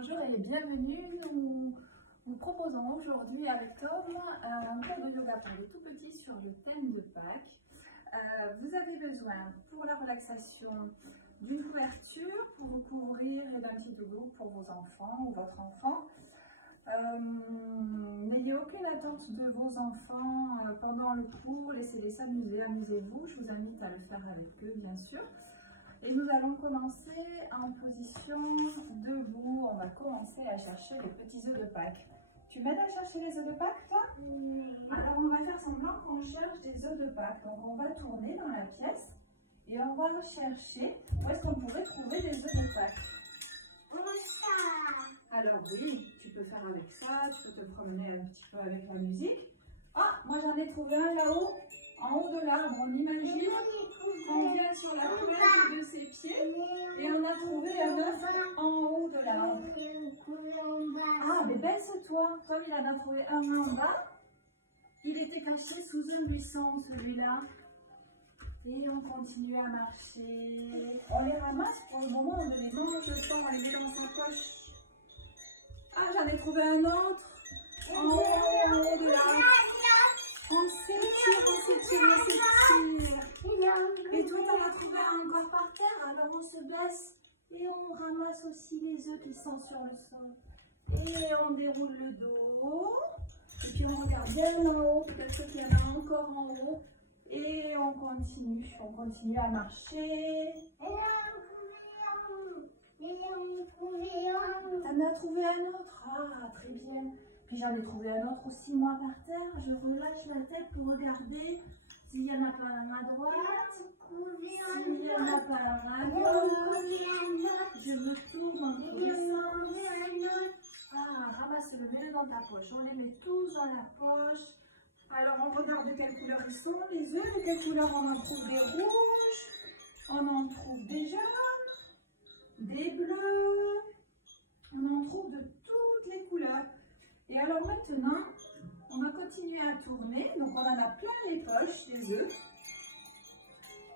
Bonjour et bienvenue. Nous vous proposons aujourd'hui avec Tom un cours de yoga pour les tout petits sur le thème de Pâques. Vous avez besoin pour la relaxation d'une couverture pour vous couvrir et d'un petit doudou pour vos enfants ou votre enfant. N'ayez aucune attente de vos enfants pendant le cours, laissez-les s'amuser, amusez-vous. Je vous invite à le faire avec eux bien sûr. Et nous allons commencer en position debout. On va commencer à chercher les petits œufs de Pâques. Tu m'aides à chercher les œufs de Pâques, toi? Oui. Alors, on va faire semblant qu'on cherche des œufs de Pâques. Donc, on va tourner dans la pièce et on va chercher où est-ce qu'on pourrait trouver des œufs de Pâques. Alors, oui, tu peux faire avec ça. Tu peux te promener un petit peu avec la musique. Ah, moi, j'en ai trouvé un là-haut, en haut de l'arbre. On imagine qu'on vient sur la pointe de ses pieds et on a trouvé un œuf en haut de l'arbre. Ah, mais baisse-toi. Tom, il en a trouvé un en bas. Il était caché sous un buisson, celui-là. Et on continue à marcher. On les ramasse pour le moment, on ne les mange pas, on les met dans sa poche. Ah, j'en ai trouvé un autre en haut de l'arbre. On s'étire, on s'étire, on s'étire. Et toi, t'en as trouvé un encore par terre, alors on se baisse et on ramasse aussi les œufs qui sont sur le sol. Et on déroule le dos. Et puis on regarde bien en haut, peut-être qu'il y en a encore en haut. Et on continue à marcher. T'en as trouvé un autre? Ah, très bien. Puis j'en ai trouvé un autre aussi, moi, par terre. Je relâche la tête pour regarder s'il n'y en a pas un à droite, s'il n'y en a pas un à gauche. Je me tourne dans tous les sens. Ah, ramasse-le, mets-le dans ta poche. On les met tous dans la poche. Alors, on regarde de quelle couleur ils sont, les œufs. De quelle couleur on en trouve des rouges. On en trouve des jaunes, des bleus. On en trouve de toutes les couleurs. Et alors maintenant, on va continuer à tourner. Donc, on en a plein les poches des œufs.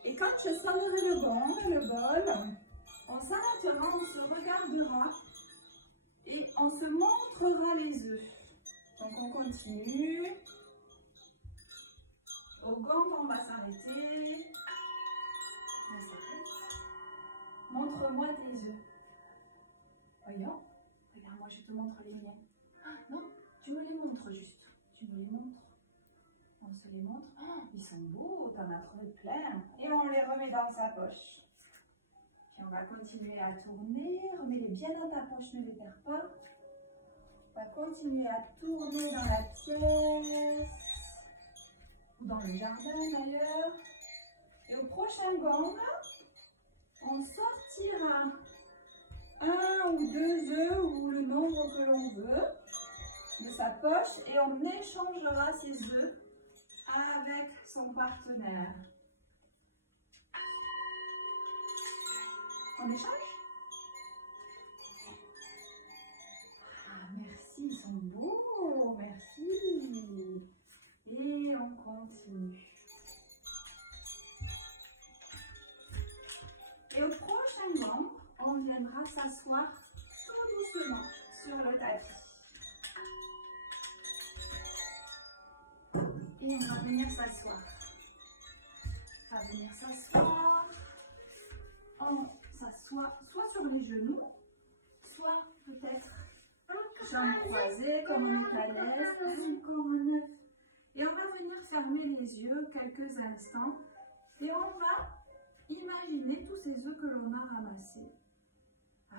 Et quand je sonnerai le gong, le bol, on s'arrêtera, on se regardera et on se montrera les œufs. Donc, on continue. Au gong, on va s'arrêter. On s'arrête. Montre-moi tes œufs. Voyons. Regarde, moi, je te montre les miens. Ah, non, tu me les montres juste. Tu me les montres. On se les montre. Oh, ils sont beaux, t'en as trouvé plein. Et on les remet dans sa poche. Puis on va continuer à tourner. Remets-les bien dans ta poche, ne les perds pas. On va continuer à tourner dans la pièce. Ou dans le jardin d'ailleurs. Et au prochain gong, on sortira un ou deux œufs ou le nombre que l'on veut de sa poche et on échangera ces œufs avec son partenaire. On échange? Ah, merci, ils sont beaux, merci. Et on continue. Et au prochain gong, on viendra s'asseoir tout doucement sur le tapis. Et on va venir s'asseoir. On va venir s'asseoir. On s'assoit soit sur les genoux, soit peut-être jambes croisées comme on est à l'aise, encore un œuf. Et on va venir fermer les yeux quelques instants et on va imaginer tous ces œufs que l'on a ramassés.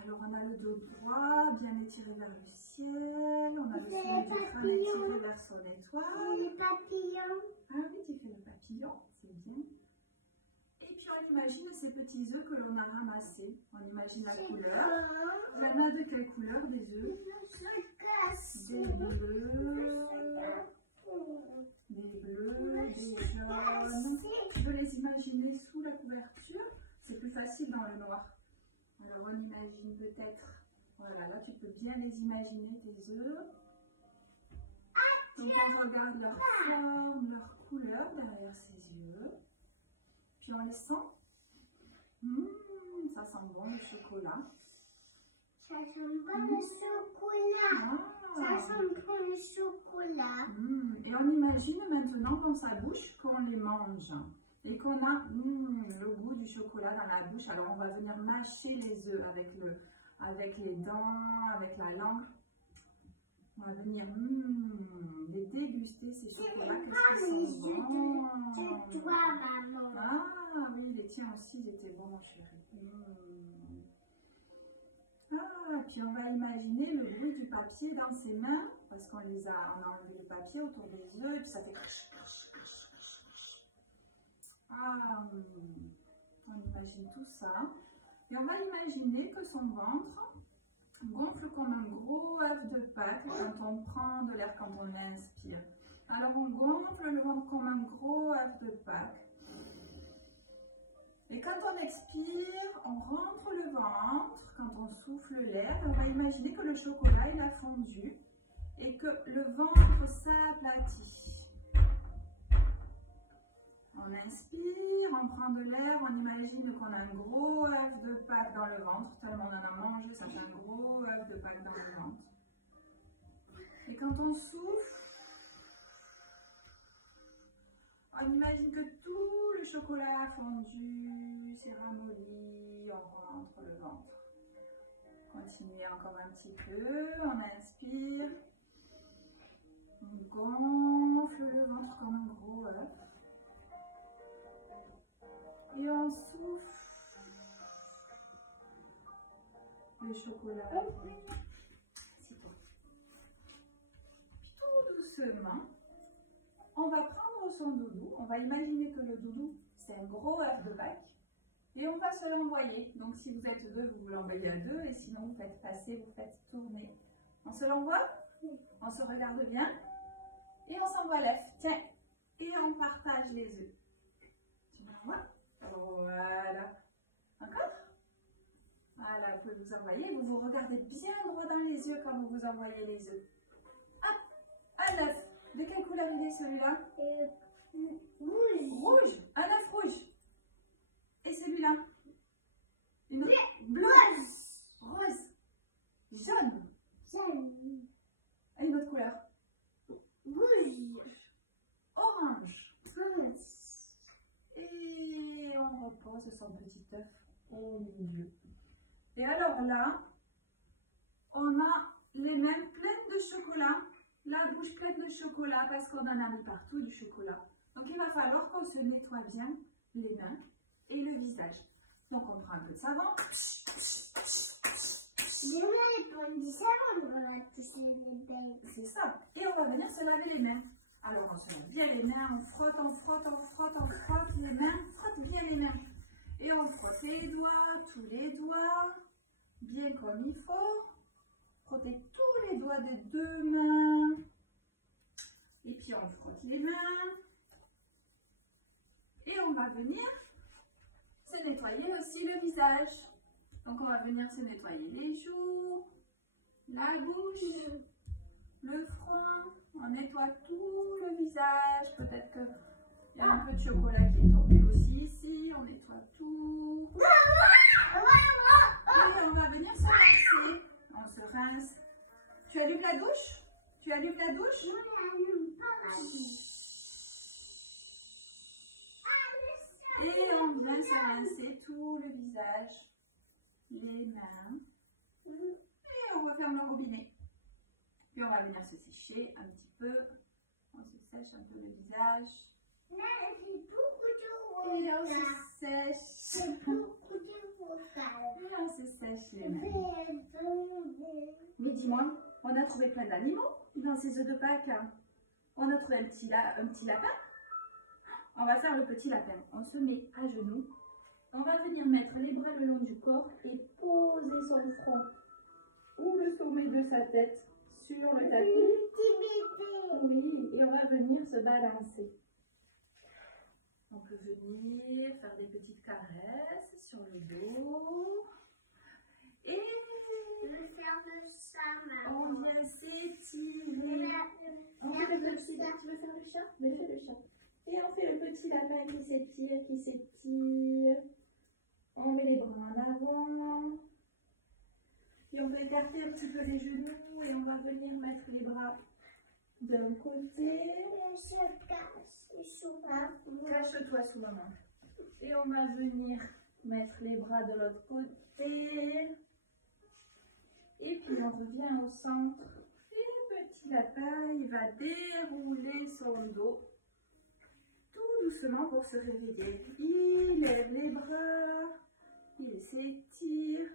Alors on a le dos droit bien étiré vers le ciel, on a le sommet du crâne étiré vers son étoile. Les papillons. Ah oui, tu fais le papillon, c'est bien. Et puis on imagine ces petits œufs que l'on a ramassés. On imagine la couleur. Il y en a de quelle couleur des œufs? Des bleus, des jaunes. Tu veux les imaginer sous la couverture? C'est plus facile dans le noir. Alors on imagine peut-être, voilà, là tu peux bien les imaginer tes œufs. Donc on regarde leur forme, leur couleur derrière ses yeux. Puis on les sent. Ça sent bon le chocolat. Ça sent pas le chocolat. Ça sent pas le chocolat. Et on imagine maintenant dans sa bouche qu'on les mange et qu'on a le goût du chocolat dans la bouche. Alors on va venir mâcher les œufs avec les dents, avec la langue. On va venir les déguster ces chocolats. Qu'est-ce qu'ils sont bons. C'est toi, maman. Ah oui, les tiens aussi, ils étaient bons, chérie. Ah, puis on va imaginer le bruit du papier dans ses mains, parce qu'on a enlevé le papier autour des œufs, et puis ça fait crash, crash, crash, crash, crash. Ah, on imagine tout ça. Et on va imaginer que son ventre gonfle comme un gros œuf de Pâques quand on prend de l'air, quand on inspire. Alors on gonfle le ventre comme un gros œuf de Pâques. Et quand on expire, on rentre le ventre, quand on souffle l'air, on va imaginer que le chocolat il a fondu et que le ventre s'aplatit. On inspire, on prend de l'air, on imagine qu'on a un gros œuf de Pâques dans le ventre, tellement on en a mangé, ça fait un gros œuf de Pâques dans le ventre. Et quand on souffle, on imagine que tout le chocolat a fondu, s'est ramolli, on rentre le ventre. Continuez encore un petit peu, on inspire, on gonfle le ventre comme un gros œuf. Et on souffle le chocolat. C'est toi. Puis tout doucement, on va prendre son doudou. On va imaginer que le doudou, c'est un gros œuf de Pâques. Et on va se l'envoyer. Donc si vous êtes deux, vous l'envoyez à deux. Et sinon, vous faites passer, vous faites tourner. On se l'envoie? On se regarde bien. Et on s'envoie l'œuf. Tiens. Et on partage les œufs. Tu m'envoies? Voilà. Encore? Voilà, vous pouvez vous envoyer. Vous vous regardez bien droit dans les yeux quand vous vous envoyez les œufs. Hop, un œuf. De quelle couleur il est celui-là? Rouge. Rouge. Un œuf rouge. Et celui-là? Une autre? Bleu. Rose. Jaune. Et une autre couleur? Rouge. Orange. Et on repose son petit œuf au milieu. Et alors là, on a les mains pleines de chocolat, la bouche pleine de chocolat parce qu'on en a mis partout du chocolat. Donc il va falloir qu'on se nettoie bien les mains et le visage. Donc on prend un peu de savon. C'est ça. Et on va venir se laver les mains. Alors on se lave bien les mains, on frotte, on frotte, on frotte, on frotte les mains, frotte bien les mains. Et on frotte les doigts, tous les doigts, bien comme il faut. Frottez tous les doigts des deux mains. Et puis on frotte les mains. Et on va venir se nettoyer aussi le visage. Donc on va venir se nettoyer les joues, la bouche, le front. On nettoie tout le visage. Peut-être qu'il y a un peu de chocolat qui est tombé aussi ici. On nettoie tout. Et on va venir se rincer. On se rince. Tu allumes la douche? Tu allumes la douche? Et on vient se rincer tout le visage, les mains. Et on referme le robinet. Puis on va venir se sécher un petit peu. On se sèche un peu le visage. Et on se sèche. Et on se sèche les mains. Mais dis-moi, on a trouvé plein d'animaux dans ces œufs de Pâques. On a trouvé un petit lapin. On va faire le petit lapin. On se met à genoux. On va venir mettre les bras le long du corps et poser son front ou le sommet de sa tête sur le tapis. Oui, et on va venir se balancer. On peut venir faire des petites caresses sur le dos. Et on vient s'étirer. On fait le petit. Tu veux faire le chat? Mais fais le chat. Et on fait le petit lapin qui s'étire, qui s'étire. On met les bras en avant. Puis on fait écarter un petit peu les genoux et on va venir mettre les bras d'un côté. Cache-toi sous maman. Et on va venir mettre les bras de l'autre côté. Et puis on revient au centre. Et petit lapin, il va dérouler son dos tout doucement pour se réveiller. Il lève les bras, il s'étire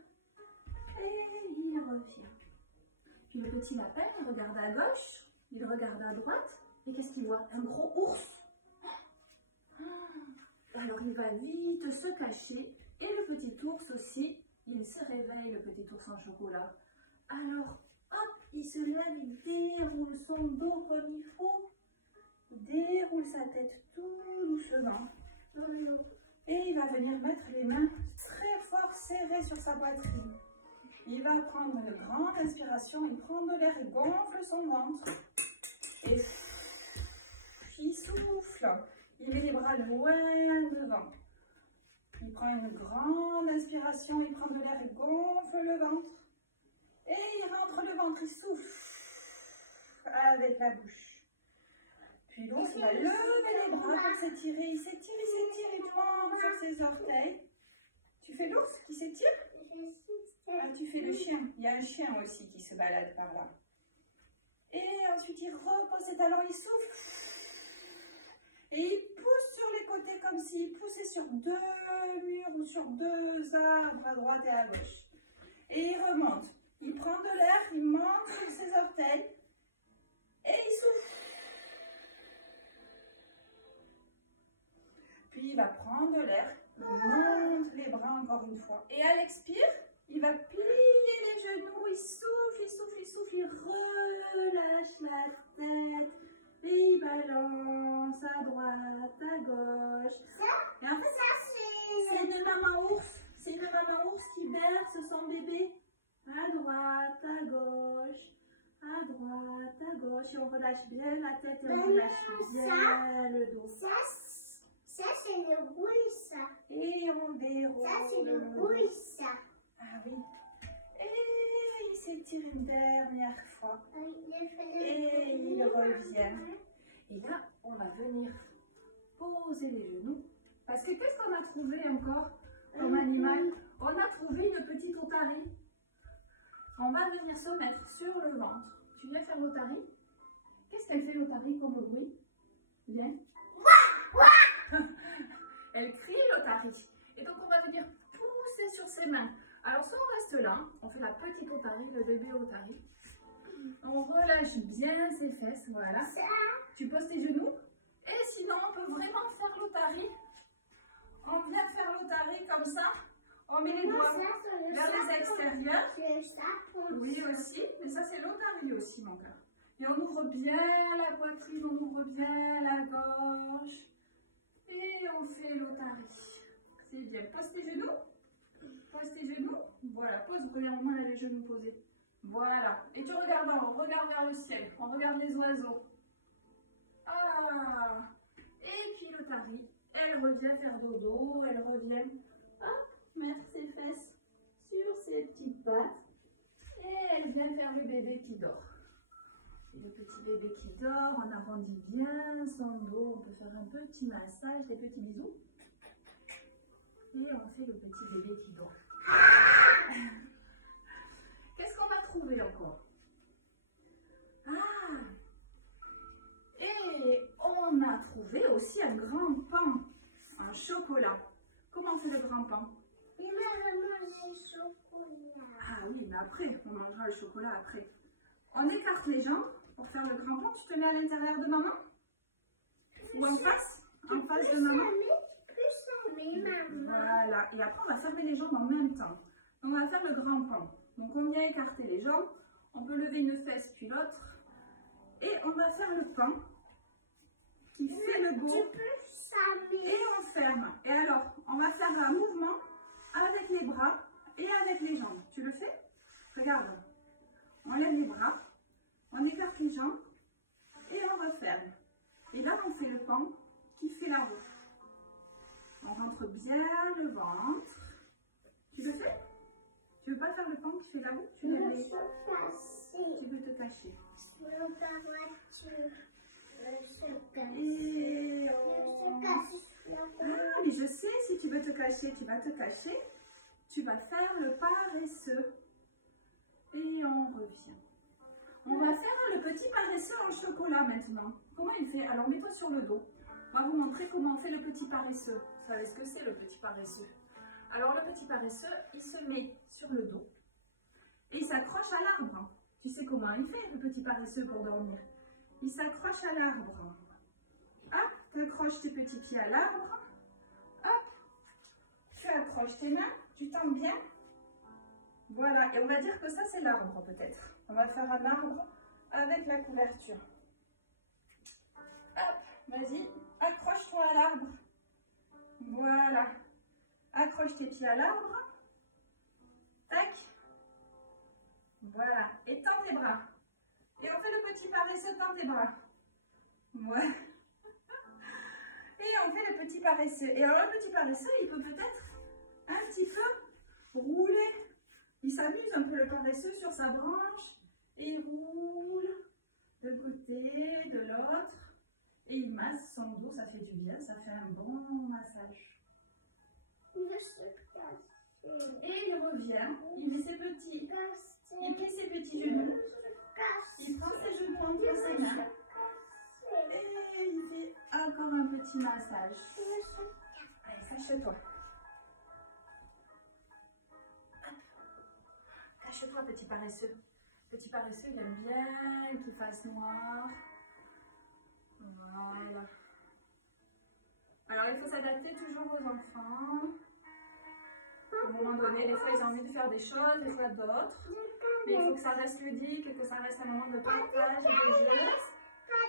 et il revient. Puis le petit lapin, il regarde à gauche, il regarde à droite. Et qu'est-ce qu'il voit? Un gros ours. Alors il va vite se cacher. Et le petit ours aussi, il se réveille, le petit ours en chocolat. Alors, hop, il se lève, il déroule son dos comme il faut. Il déroule sa tête tout doucement. Et il va venir mettre les mains très fort serrées sur sa poitrine. Il va prendre une grande inspiration, il prend de l'air, il gonfle son ventre. Et il souffle. Il met les bras loin devant. Il prend une grande inspiration, il prend de l'air, il gonfle le ventre. Et il rentre le ventre, il souffle avec la bouche. Puis l'ours va lever les bras pour s'étirer. Il s'étire, il monte sur ses orteils. Tu fais l'ours qui s'étire? Ah, tu fais le chien. Il y a un chien aussi qui se balade par là. Et ensuite, il repose ses talons, il souffle. Et il pousse sur les côtés comme s'il poussait sur deux murs ou sur deux arbres à droite et à gauche. Et il remonte. Il prend de l'air, il monte sur ses orteils. Et il souffle. Puis il va prendre de l'air, il monte les bras encore une fois. Et à l'expire, il va plier les genoux, il souffle, il souffle, il souffle, il relâche la tête. Et il balance à droite, à gauche. Et en fait, c'est une maman ours. C'est une maman ours qui berce son bébé. À droite, à gauche. À droite, à gauche. Et on relâche bien la tête et on relâche bien le dos. Ça, c'est le bruit, ça. Et on déroule. Ça, c'est le bruit, ça. Ah oui. Et il s'étire une dernière fois. Et il revient. Et là, on va venir poser les genoux. Parce que qu'est-ce qu'on a trouvé encore comme animal? On a trouvé une petite otarie. On va venir se mettre sur le ventre. Tu viens faire l'otarie? Qu'est-ce qu'elle fait l'otarie comme bruit? Viens. Elle crie l'otarie. Et donc on va venir pousser sur ses mains. Alors soit on reste là, on fait la petite otarie, le bébé otarie. On relâche bien ses fesses, voilà. Tu poses tes genoux. Et sinon on peut vraiment faire l'otarie. On vient faire l'otarie comme ça. On met les doigts vers les extérieurs. Oui aussi, mais ça c'est l'otarie aussi mon cœur. Et on ouvre bien la poitrine, on ouvre bien la gorge. Et on fait l'otarie. C'est bien. Pose tes genoux. Pose tes genoux. Voilà, pose vraiment les genoux posés. Voilà. Et tu regardes en haut, on regarde vers le ciel. On regarde les oiseaux. Ah. Et puis l'otarie, elle revient faire dodo. Elle revient, hop, mettre ses fesses sur ses petites pattes. Et elle vient faire le bébé qui dort. Et le petit bébé qui dort, on arrondit bien son dos, on peut faire un petit massage, des petits bisous. Et on fait le petit bébé qui dort. Qu'est-ce qu'on a trouvé encore? Ah! Et on a trouvé aussi un grand pain en chocolat. Comment on fait le grand pain? Il va manger le chocolat. Ah oui, mais après, on mangera le chocolat après. On écarte les jambes pour faire le grand pain. Tu te mets à l'intérieur de maman? Ou en face? En face de maman? Voilà. Et après, on va fermer les jambes en même temps. Donc, on va faire le grand pain. Donc, on vient écarter les jambes. On peut lever une fesse puis l'autre. Et on va faire le pain qui fait le beau. Et on ferme. Et alors, on va faire un mouvement avec les bras et avec les jambes. Tu le fais? Regarde. On lève les bras. On écarte les jambes et on referme. Et là, on fait le pain qui fait la roue. On rentre bien le ventre. Tu le fais? Tu Tu veux pas faire le pan qui fait là-haut? Tu Je veux suis cassée. Tu veux te cacher. Sur la voiture. Je suis cassée. Et Je suis cassée sur la voiture. ah, mais je sais, si tu veux te cacher, tu vas te cacher. Tu vas faire le paresseux. Et on revient. On va faire le petit paresseux en chocolat maintenant. Comment il fait? Alors mets-toi sur le dos. On va vous montrer comment on fait le petit paresseux. Vous savez ce que c'est le petit paresseux? Alors le petit paresseux, il se met sur le dos et il s'accroche à l'arbre. Tu sais comment il fait le petit paresseux pour dormir? Il s'accroche à l'arbre. Hop, tu accroches tes petits pieds à l'arbre. Hop, tu accroches tes mains, tu tends bien. Voilà, et on va dire que ça c'est l'arbre peut-être. On va faire un arbre avec la couverture. Hop, vas-y, accroche-toi à l'arbre. Voilà. Accroche tes pieds à l'arbre. Tac. Voilà. Et tends tes bras. Et on fait le petit paresseux, tends tes bras. Voilà. Et on fait le petit paresseux. Et alors le petit paresseux, il peut peut-être un petit peu rouler. Il s'amuse un peu le paresseux sur sa branche. Et il roule d'un côté, de l'autre. Et il masse son dos, ça fait du bien, ça fait un bon massage. Je suis cassée. Et il revient, il met ses petits, Cassée. il plie ses petits genoux, Cassée. il prend ses genoux entre ses mains et il fait encore un petit massage. Allez, cache-toi. Cache-toi, petit paresseux. Petit paresseux, il aime bien qu'il fasse noir. Voilà. Alors, il faut s'adapter toujours aux enfants. À un moment donné, des fois, ils ont envie de faire des choses, des fois d'autres. Mais il faut que ça reste ludique et que ça reste un moment de partage et de jeu.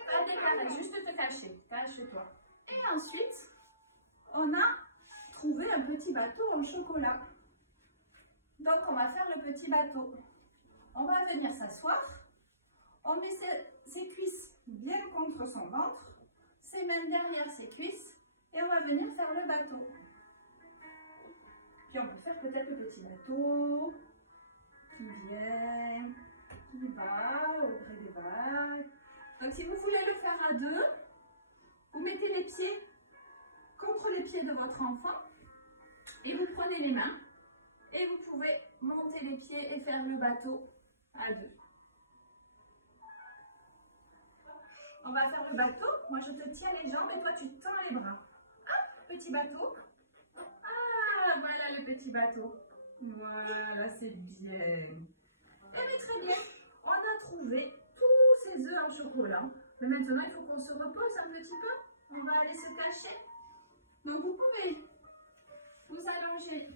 Pas déclarer, juste te cacher. Cache-toi. Et ensuite, on a trouvé un petit bateau en chocolat. Donc, on va faire le petit bateau. On va venir s'asseoir. On met ses cuisses bien contre son ventre, ses mains derrière ses cuisses. Et on va venir faire le bateau. Puis on peut faire peut-être le petit bateau qui vient, qui va au gré des vagues. Donc si vous voulez le faire à deux, vous mettez les pieds contre les pieds de votre enfant et vous prenez les mains et vous pouvez monter les pieds et faire le bateau à deux. On va faire le bateau. Moi je te tiens les jambes et toi tu tends les bras. Petit bateau. Ah, voilà le petit bateau. Voilà, c'est bien. Eh bien, très bien. On a trouvé tous ces œufs en chocolat. Mais maintenant, il faut qu'on se repose un petit peu. On va aller se cacher. Donc, vous pouvez vous allonger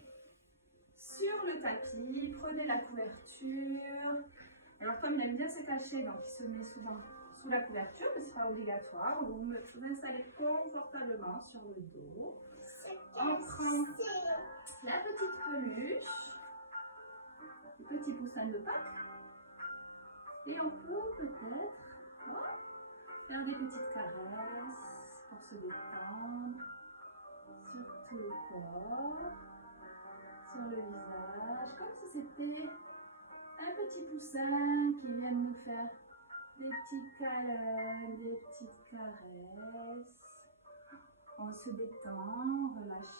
sur le tapis. Prenez la couverture. Alors, comme il aime bien se cacher, donc il se met souvent sous la couverture, mais ce n'est pas obligatoire. Vous vous installez confortablement sur le dos. On prend la petite peluche, le petit poussin de Pâques, et on peut peut-être faire des petites caresses pour se détendre sur tout le corps, sur le visage, comme si c'était un petit poussin qui vient de nous faire des petits câlins, des petites caresses. On se détend, on relâche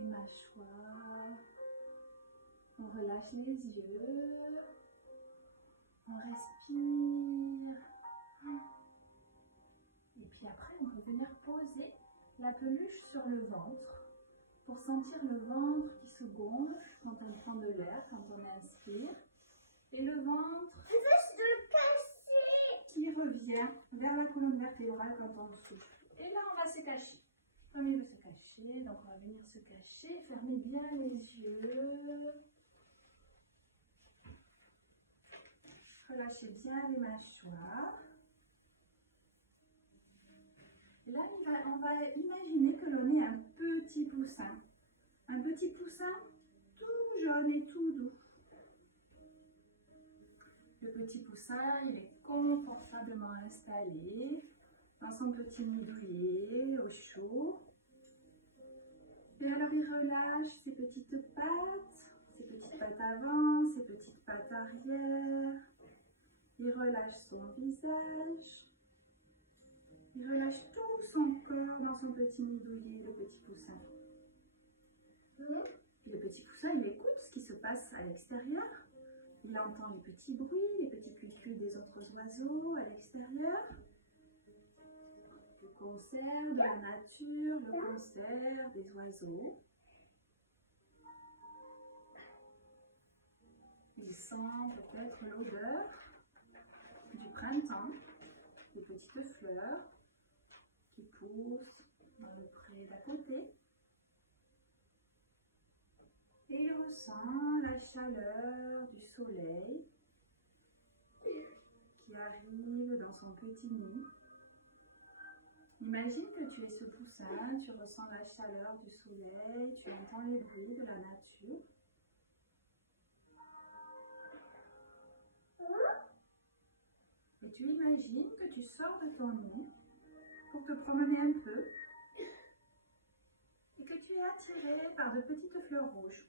les mâchoires, on relâche les yeux, on respire. Et puis après, on peut venir poser la peluche sur le ventre pour sentir le ventre qui se gonfle quand on prend de l'air, quand on inspire. Et le ventre qui revient vers la colonne vertébrale quand on souffle. Et là, on va se cacher. Comme il veut se cacher, donc on va venir se cacher. Fermez bien les yeux. Relâchez bien les mâchoires. Et là, on va imaginer que l'on est un petit poussin. Un petit poussin tout jaune et tout doux. Le petit poussin, il est confortablement installé dans son petit nid douillet au chaud. Et alors il relâche ses petites pattes, ses petites pattes avant, ses petites pattes arrière. Il relâche son visage. Il relâche tout son corps dans son petit nid douillet, le petit poussin. Et le petit poussin, il écoute ce qui se passe à l'extérieur. Il entend les petits bruits, les petits cuicus des autres oiseaux à l'extérieur. Le concert de la nature, le concert des oiseaux. Il sent peut-être l'odeur du printemps, des petites fleurs qui poussent dans le pré d'à côté. Et il ressent la chaleur du soleil qui arrive dans son petit nid. Imagine que tu es ce poussin, tu ressens la chaleur du soleil, tu entends les bruits de la nature. Et tu imagines que tu sors de ton nid pour te promener un peu et que tu es attiré par de petites fleurs rouges.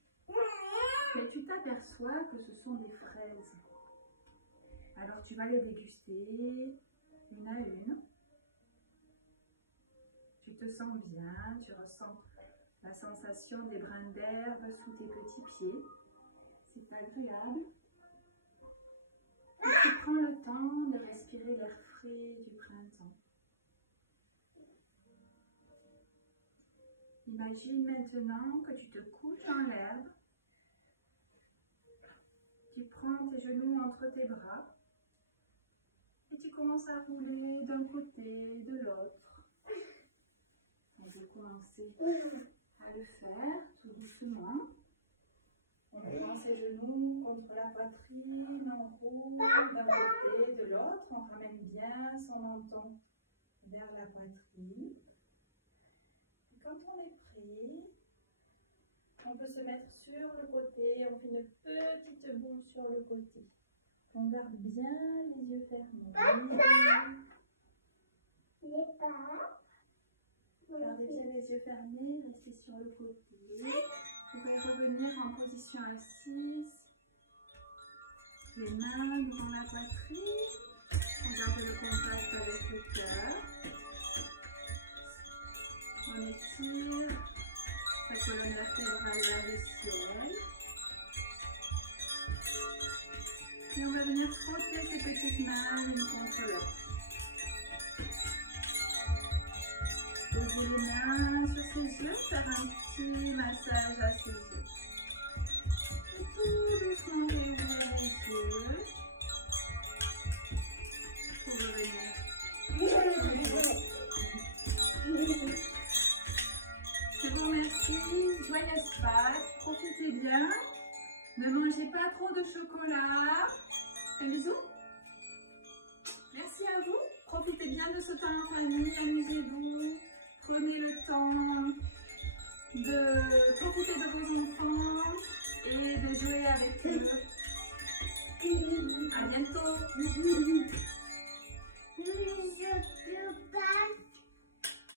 Et tu t'aperçois que ce sont des fraises. Alors tu vas les déguster une à une. Tu te sens bien, tu ressens la sensation des brins d'herbe sous tes petits pieds. C'est agréable. Et tu prends le temps de respirer l'air frais du printemps. Imagine maintenant que tu te couches dans l'herbe. Tu prends tes genoux entre tes bras et tu commences à rouler d'un côté, de l'autre. On va commencer à le faire tout doucement. On prend ses genoux contre la poitrine, on roule d'un côté, de l'autre. On ramène bien son menton vers la poitrine. Et quand on est prêt, on peut se mettre sur le côté. On fait une petite boule sur le côté. On garde bien les yeux fermés. Gardez bien les yeux fermés, restez sur le côté. Vous pouvez revenir en position assise. Les mains devant la poitrine. On garde le contact avec le cœur. On étire la colonne vertébrale vers le ciel. Et on va venir frotter ces petites mains l'une contre l'autre. Posez les mains sur ses yeux, faire un petit massage à ses yeux. Et tout doucement ouvrir les yeux. Pour revenir. Je vous remercie. Joyeuse Pâques. Profitez bien. Ne mangez pas trop de chocolat. Un bisou. Merci à vous. Profitez bien de ce temps en famille. Amusez-vous. Prenez le temps de profiter de vos enfants et de jouer avec eux. À bientôt.